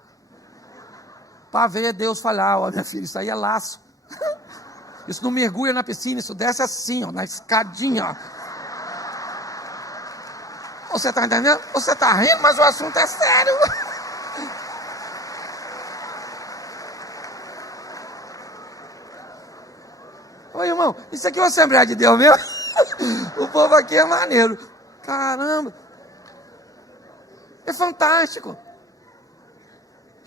Para ver Deus falar, ó, minha filha, isso aí é laço. Isso não mergulha na piscina, isso desce assim, ó, na escadinha. Você está entendendo? Você está rindo, mas o assunto é sério. Oi, irmão, isso aqui é uma Assembleia de Deus mesmo? O povo aqui é maneiro. Caramba. É fantástico.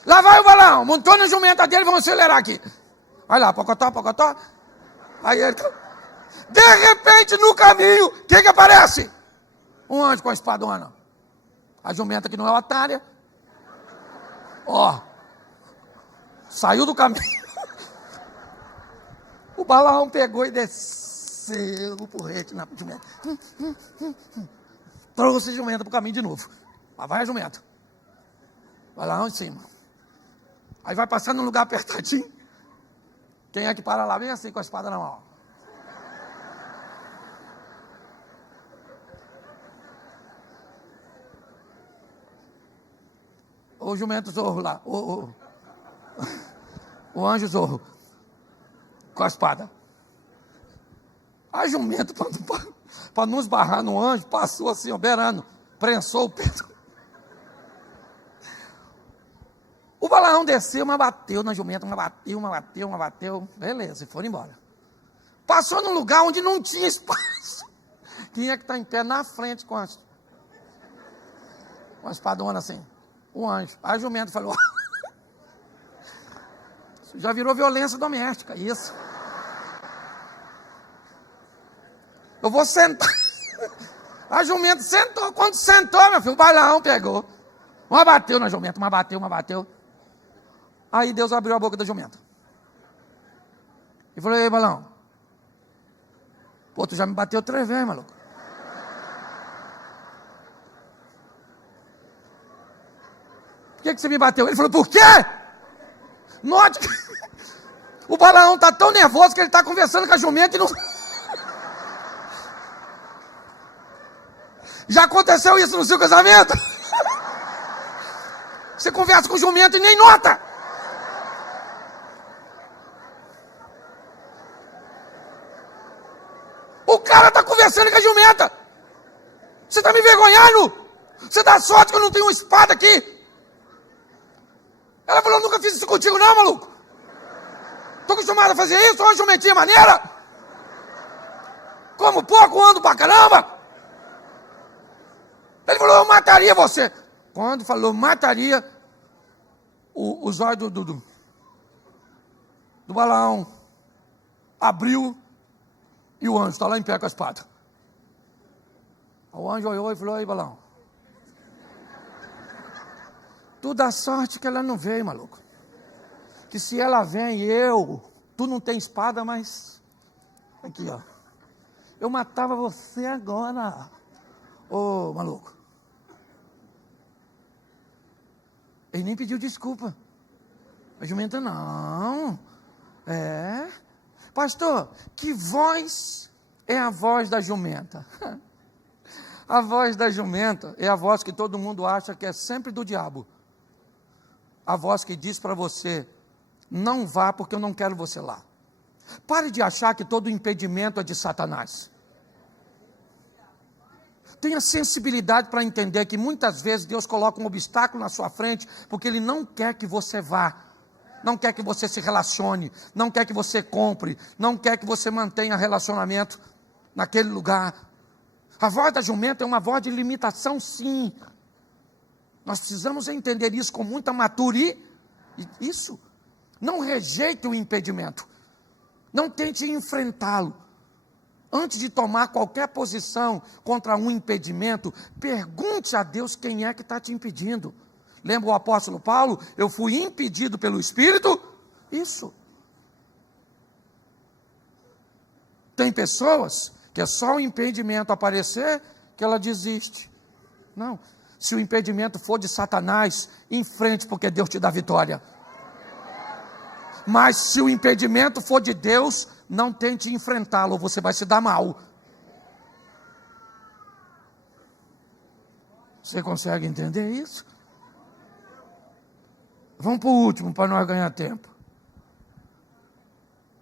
Lá vai o Balaão, montou na jumenta dele, vamos acelerar aqui. Vai lá, pocotó. Aí ele... De repente, no caminho, o que aparece? Um anjo com a espadona. A jumenta que não é otária. Ó. Saiu do caminho. O Balaão pegou e desceu o porrete na jumenta. Trouxe a jumenta para o caminho de novo. Lá vai a jumenta. Balaão em cima. Aí vai passando num lugar apertadinho. Quem é que para lá? Vem assim com a espada na mão. o jumento Zorro lá, o anjo Zorro, com a espada. A jumento, para não esbarrar no anjo, passou assim, ó, beirando, prensou o peso. O Balaão desceu, mas bateu na jumenta, mas bateu, beleza, e foram embora. Passou num lugar onde não tinha espaço. Quem é que está em pé na frente com a espadona assim? O anjo. A jumenta falou, já virou violência doméstica, isso. Eu vou sentar. A jumenta sentou. Quando sentou, meu filho, o Balaão pegou. Uma bateu na jumenta, uma bateu. Aí Deus abriu a boca da jumenta. E falou, ei, Balaão. Pô, tu já me bateu 3 vezes, maluco. Por que você me bateu? Ele falou, por quê? Note que o Balaão está tão nervoso que ele está conversando com a jumenta e não... Já aconteceu isso no seu casamento? Você conversa com o jumento e nem nota. O cara está conversando com a jumenta. Você está me envergonhando? Você dá sorte que eu não tenho uma espada aqui. Ela falou, nunca fiz isso contigo não, maluco. Estou acostumado a fazer isso, sou uma jumentinha maneira. Como pouco, ando pra caramba. Ele falou, eu mataria você. Quando falou mataria, os olhos do Balaão abriu e o anjo está lá em pé com a espada. O anjo olhou e falou, ei, Balaão, tu dá sorte que ela não veio, maluco. Que se ela vem, tu não tem espada, mas aqui, ó, eu matava você agora, ô maluco. Ele nem pediu desculpa. A jumenta não. Pastor, que voz é a voz da jumenta? A voz da jumenta é a voz que todo mundo acha que é sempre do diabo. A voz que diz para você, não vá porque eu não quero você lá. Pare de achar que todo impedimento é de Satanás. Tenha sensibilidade para entender que muitas vezes Deus coloca um obstáculo na sua frente, porque Ele não quer que você vá, não quer que você se relacione, não quer que você compre, não quer que você mantenha relacionamento naquele lugar. A voz da jumenta é uma voz de limitação, sim. Nós precisamos entender isso com muita maturidade. Isso. Não rejeite o impedimento. Não tente enfrentá-lo. Antes de tomar qualquer posição contra um impedimento, pergunte a Deus quem é que está te impedindo. Lembra o apóstolo Paulo? Eu fui impedido pelo Espírito? Isso. Tem pessoas que é só o impedimento aparecer que ela desiste. Não. Se o impedimento for de Satanás, enfrente, porque Deus te dá vitória. Mas se o impedimento for de Deus, não tente enfrentá-lo, você vai se dar mal. Você consegue entender isso? Vamos para o último, para nós ganhar tempo.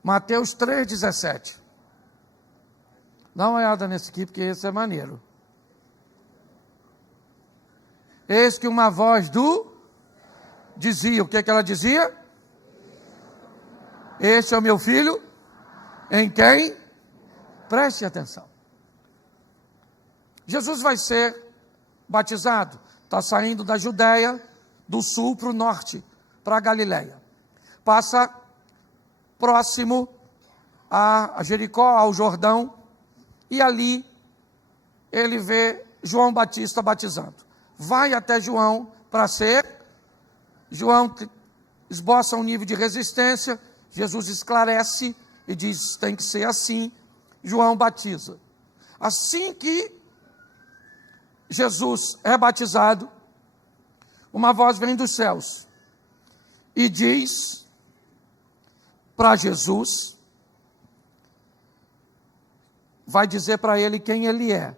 Mateus 3,17. Dá uma olhada nesse aqui, porque esse é maneiro. Eis que uma voz dizia, o que é que ela dizia? Este é o meu filho, em quem? Preste atenção. Jesus vai ser batizado, está saindo da Judéia, do sul para o norte, para a Galileia. Passa próximo a Jericó, ao Jordão, e ali ele vê João Batista batizando. Vai até João para ser, João esboça um nível de resistência, Jesus esclarece e diz, tem que ser assim, João batiza. Assim que Jesus é batizado, uma voz vem dos céus e diz para Jesus, vai dizer para ele quem ele é.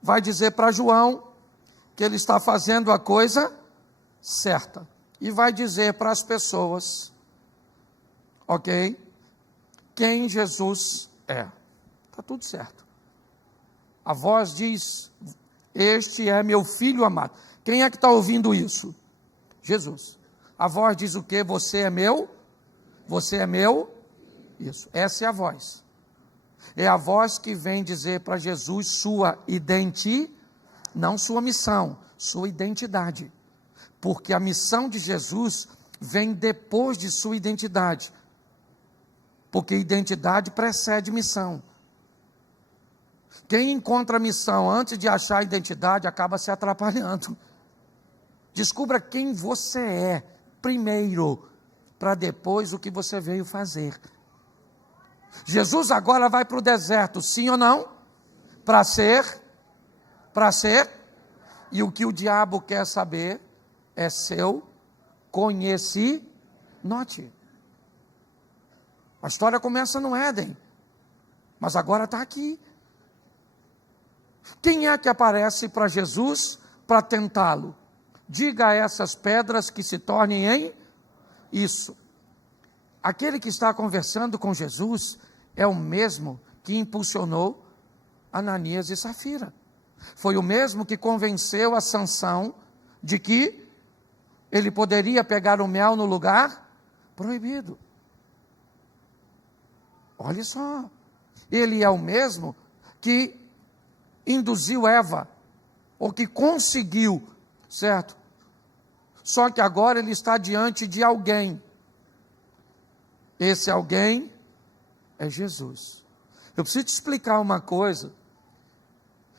Vai dizer para João que ele está fazendo a coisa certa. E vai dizer para as pessoas, ok? Quem Jesus é. Está tudo certo. A voz diz, este é meu filho amado. Quem é que está ouvindo isso? Jesus. A voz diz o quê? Você é meu? Você é meu? Isso, essa é a voz. É a voz que vem dizer para Jesus sua identidade, não sua missão, sua identidade. Porque a missão de Jesus vem depois de sua identidade. Porque identidade precede missão. Quem encontra a missão antes de achar a identidade acaba se atrapalhando. Descubra quem você é primeiro, para depois o que você veio fazer. Jesus agora vai para o deserto, sim ou não? Para ser, e o que o diabo quer saber é seu conhecimento. Note, a história começa no Éden, mas agora está aqui. Quem é que aparece para Jesus para tentá-lo? Diga a essas pedras que se tornem em isso. Aquele que está conversando com Jesus é o mesmo que impulsionou Ananias e Safira. Foi o mesmo que convenceu a Sansão de que ele poderia pegar o mel no lugar proibido. Olha só, ele é o mesmo que induziu Eva, ou que conseguiu, certo? Só que agora ele está diante de alguém. Esse alguém é Jesus. Eu preciso te explicar uma coisa,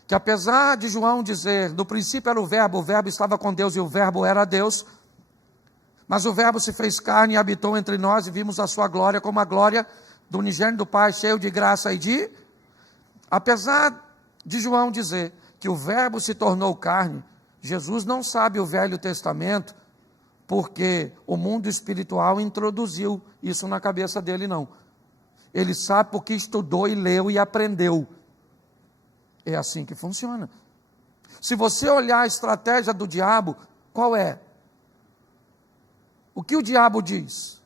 que apesar de João dizer, no princípio era o verbo estava com Deus e o verbo era Deus, mas o verbo se fez carne e habitou entre nós e vimos a sua glória como a glória do unigênito do Pai, cheio de graça e de... Apesar de João dizer que o verbo se tornou carne, Jesus não sabe o Velho Testamento, porque o mundo espiritual introduziu isso na cabeça dele, não. Ele sabe porque estudou e leu e aprendeu. É assim que funciona. Se você olhar a estratégia do diabo, qual é? O que o diabo diz?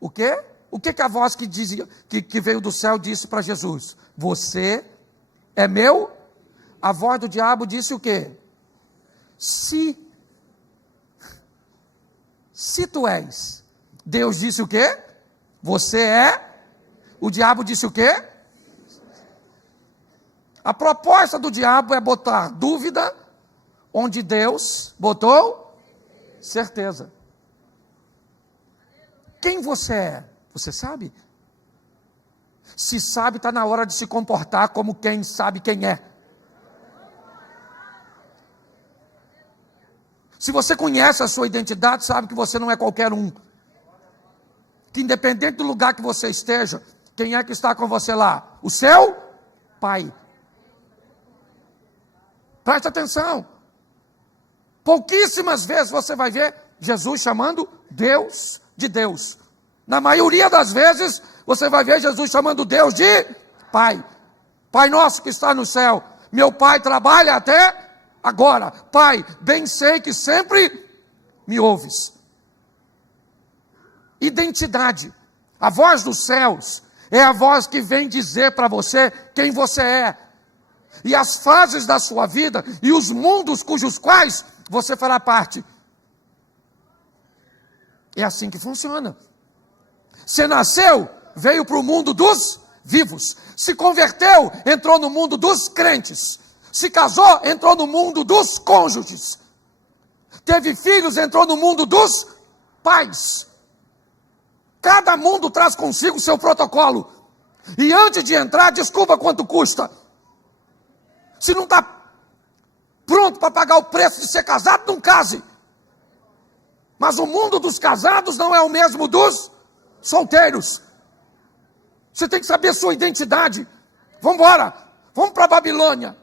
O quê? O que a voz que dizia, que veio do céu disse para Jesus? Você é meu? A voz do diabo disse o quê? Se tu és. Deus disse o quê? Você é. O diabo disse o quê? A proposta do diabo é botar dúvida onde Deus botou certeza. Quem você é? Você sabe? Se sabe, está na hora de se comportar como quem sabe quem é. Se você conhece a sua identidade, sabe que você não é qualquer um. Que independente do lugar que você esteja, quem é que está com você lá? O seu Pai. Preste atenção. Pouquíssimas vezes você vai ver Jesus chamando Deus de Deus. Na maioria das vezes, você vai ver Jesus chamando Deus de Pai. Pai nosso que está no céu, meu Pai trabalha até agora. Pai, bem sei que sempre me ouves. Identidade. A voz dos céus é a voz que vem dizer para você quem você é. E as fases da sua vida e os mundos cujos quais você fará parte. É assim que funciona. Você nasceu, veio para o mundo dos vivos. Se converteu, entrou no mundo dos crentes. Se casou, entrou no mundo dos cônjuges. Teve filhos, entrou no mundo dos pais. Cada mundo traz consigo o seu protocolo. E antes de entrar, desculpa quanto custa. Se não está pronto para pagar o preço de ser casado, não case. Mas o mundo dos casados não é o mesmo dos solteiros. Você tem que saber a sua identidade. Vamos embora, vamos para a Babilônia.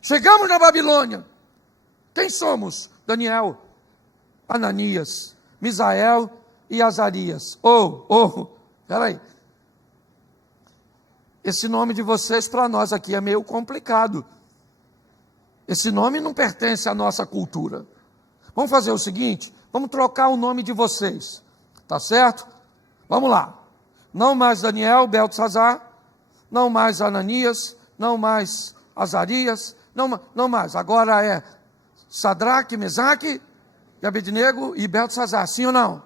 Chegamos na Babilônia. Quem somos? Daniel, Ananias, Misael e Azarias. Peraí. Esse nome de vocês para nós aqui é meio complicado. Esse nome não pertence à nossa cultura. Vamos fazer o seguinte, vamos trocar o nome de vocês, tá certo? Vamos lá. Não mais Daniel, Beltesazar, não mais Ananias, não mais Azarias, não mais. Agora é Sadraque, Mesaque, e Abednego e Beltesazar, sim ou não?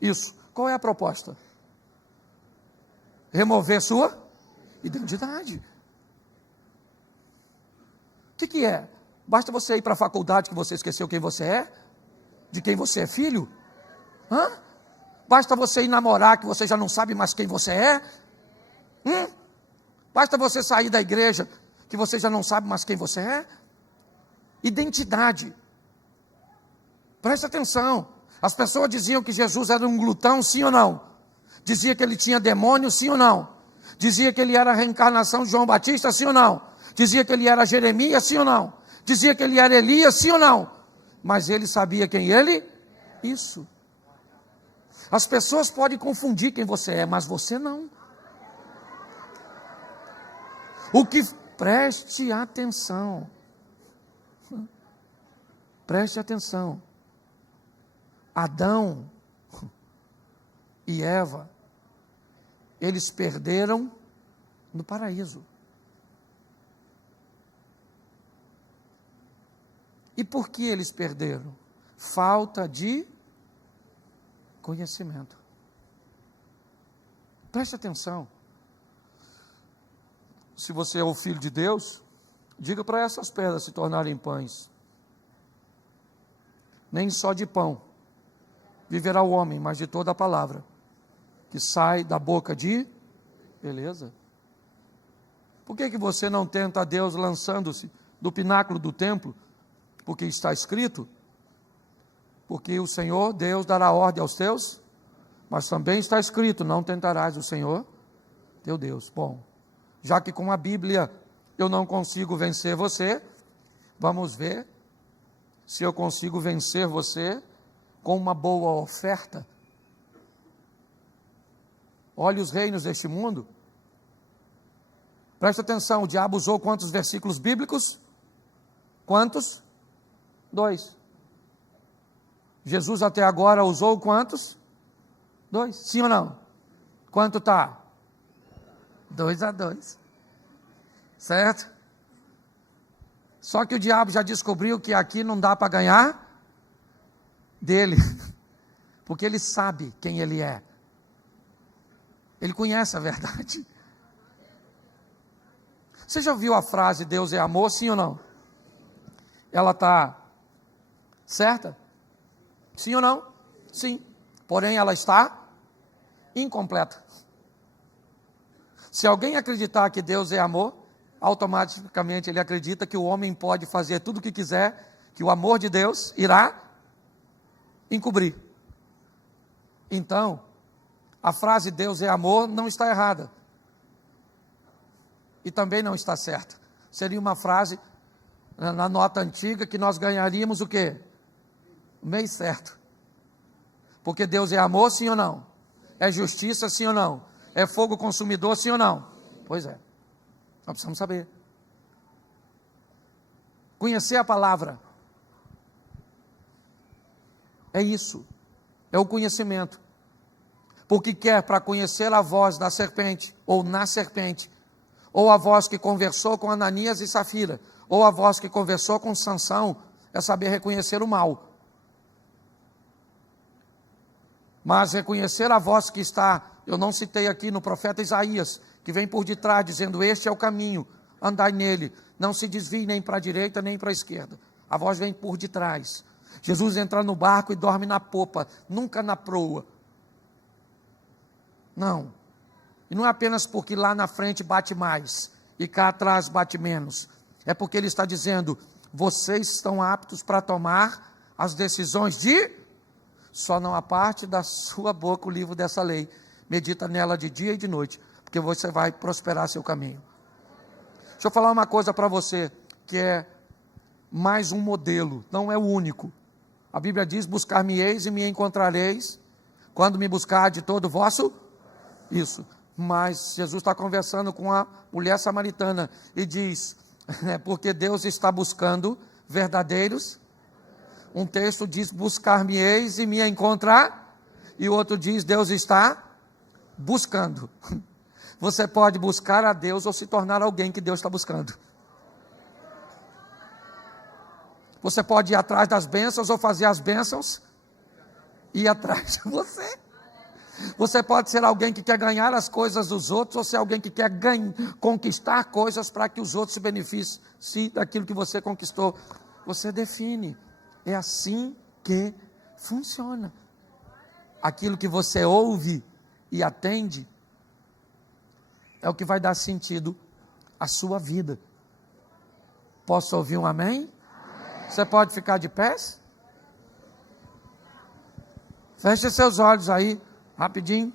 Isso. Qual é a proposta? Remover sua identidade. O que é? Basta você ir para a faculdade que você esqueceu quem você é? De quem você é filho? Hã? Basta você ir namorar que você já não sabe mais quem você é? Basta você sair da igreja que você já não sabe mais quem você é? Identidade. Preste atenção. As pessoas diziam que Jesus era um glutão, sim ou não? Dizia que ele tinha demônio, sim ou não? Dizia que ele era a reencarnação de João Batista, sim ou não? Dizia que ele era Jeremias, sim ou não? Dizia que ele era Elias, sim ou não? Mas ele sabia quem ele? Isso. As pessoas podem confundir quem você é, mas você não. Preste atenção. Preste atenção. Adão e Eva, eles perderam no paraíso. E por que eles perderam? Falta de conhecimento. Preste atenção. Se você é o filho de Deus, diga para essas pedras se tornarem pães. Nem só de pão viverá o homem, mas de toda a palavra que sai da boca de... Beleza? Por que você não tenta a Deus lançando-se do pináculo do templo? Porque está escrito, porque o Senhor, Deus, dará ordem aos teus, mas também está escrito, não tentarás o Senhor, teu Deus. Bom, já que com a Bíblia eu não consigo vencer você, vamos ver se eu consigo vencer você com uma boa oferta. Olhe os reinos deste mundo. Presta atenção, o diabo usou quantos versículos bíblicos? Quantos? 2. Jesus até agora usou quantos? 2. Sim ou não? Quanto está? 2-2. Certo? Só que o diabo já descobriu que aqui não dá para ganhar dele. Porque ele sabe quem ele é. Ele conhece a verdade. Você já ouviu a frase Deus é amor, sim ou não? Ela está certa? Sim ou não? Sim. Porém, ela está incompleta. Se alguém acreditar que Deus é amor, automaticamente ele acredita que o homem pode fazer tudo o que quiser, que o amor de Deus irá encobrir. Então, a frase Deus é amor não está errada. E também não está certa. Seria uma frase, na nota antiga, que nós ganharíamos o quê? Meio certo. Porque Deus é amor, sim ou não? É justiça, sim ou não? É fogo consumidor, sim ou não? Pois é. Nós precisamos saber. Conhecer a palavra. É isso. É o conhecimento. Porque quer para conhecer a voz da serpente, ou na serpente, ou a voz que conversou com Ananias e Safira, ou a voz que conversou com Sansão, é saber reconhecer o mal. Mas reconhecer a voz que está, eu não citei aqui no profeta Isaías, que vem por detrás dizendo, este é o caminho, andai nele, não se desvie nem para a direita nem para a esquerda. A voz vem por detrás. Jesus entra no barco e dorme na popa, nunca na proa. Não. E não é apenas porque lá na frente bate mais e cá atrás bate menos. É porque ele está dizendo, vocês estão aptos para tomar as decisões de... Só não aparte da sua boca o livro dessa lei. Medita nela de dia e de noite, porque você vai prosperar seu caminho. Deixa eu falar uma coisa para você, que é mais um modelo, não é o único. A Bíblia diz, buscar-me-eis e me encontrareis, quando me buscar de todo o vosso... Isso. Mas Jesus está conversando com a mulher samaritana e diz, porque Deus está buscando verdadeiros. Um texto diz, buscar-me-eis e me encontrar. E o outro diz, Deus está buscando. Você pode buscar a Deus ou se tornar alguém que Deus está buscando. Você pode ir atrás das bênçãos ou fazer as bênçãos ir atrás de você. Você pode ser alguém que quer ganhar as coisas dos outros ou ser alguém que quer conquistar coisas para que os outros se beneficiem daquilo que você conquistou. Você define. É assim que funciona. Aquilo que você ouve e atende é o que vai dar sentido à sua vida. Posso ouvir um amém? Você pode ficar de pés? Feche seus olhos aí, rapidinho.